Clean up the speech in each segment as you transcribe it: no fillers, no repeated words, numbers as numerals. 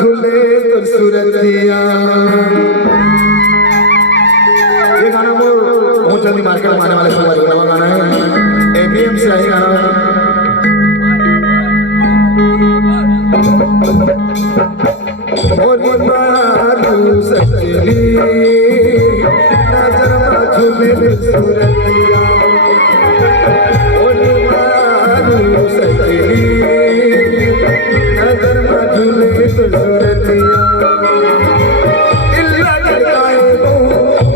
झूले तो सूरतिया ये गाना वो बहुत जल्दी मार्केट में आने वाले समय नवा गाना है एबीएम से आई गाना और मारू सचली नजर में झूले तो सूरतिया और मारू सचली नजर में झूले तो सूरतिया दिल्ला धड़काए वो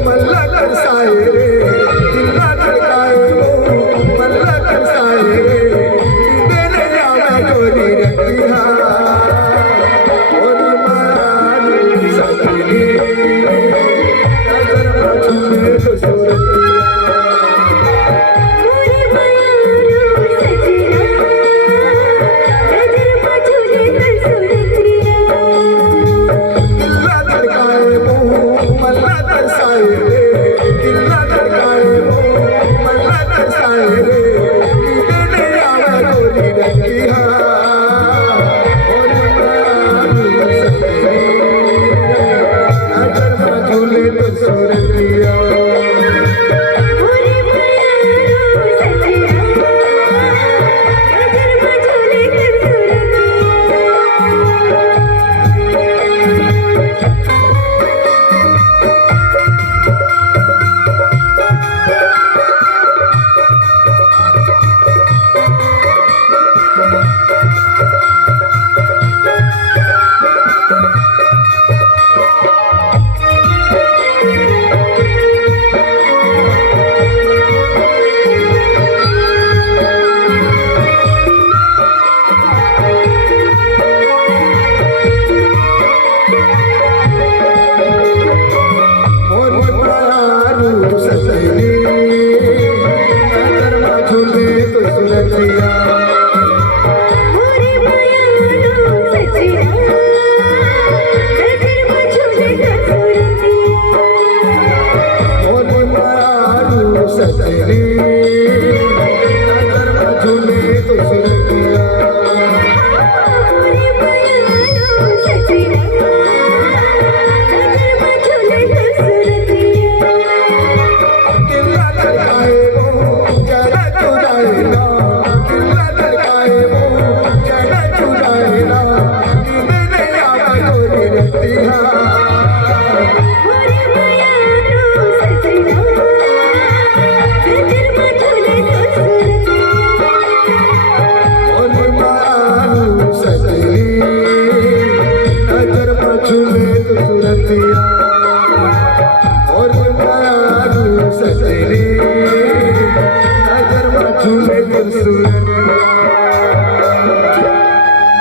मल्ला तरसाए रे दिल्ला धड़काए वो मल्ला तरसाए रे तेरे जावा गोरी रतिया और मारू सचली नजर में झूले तो सूरतिया और मारू सजनी नजर में झूले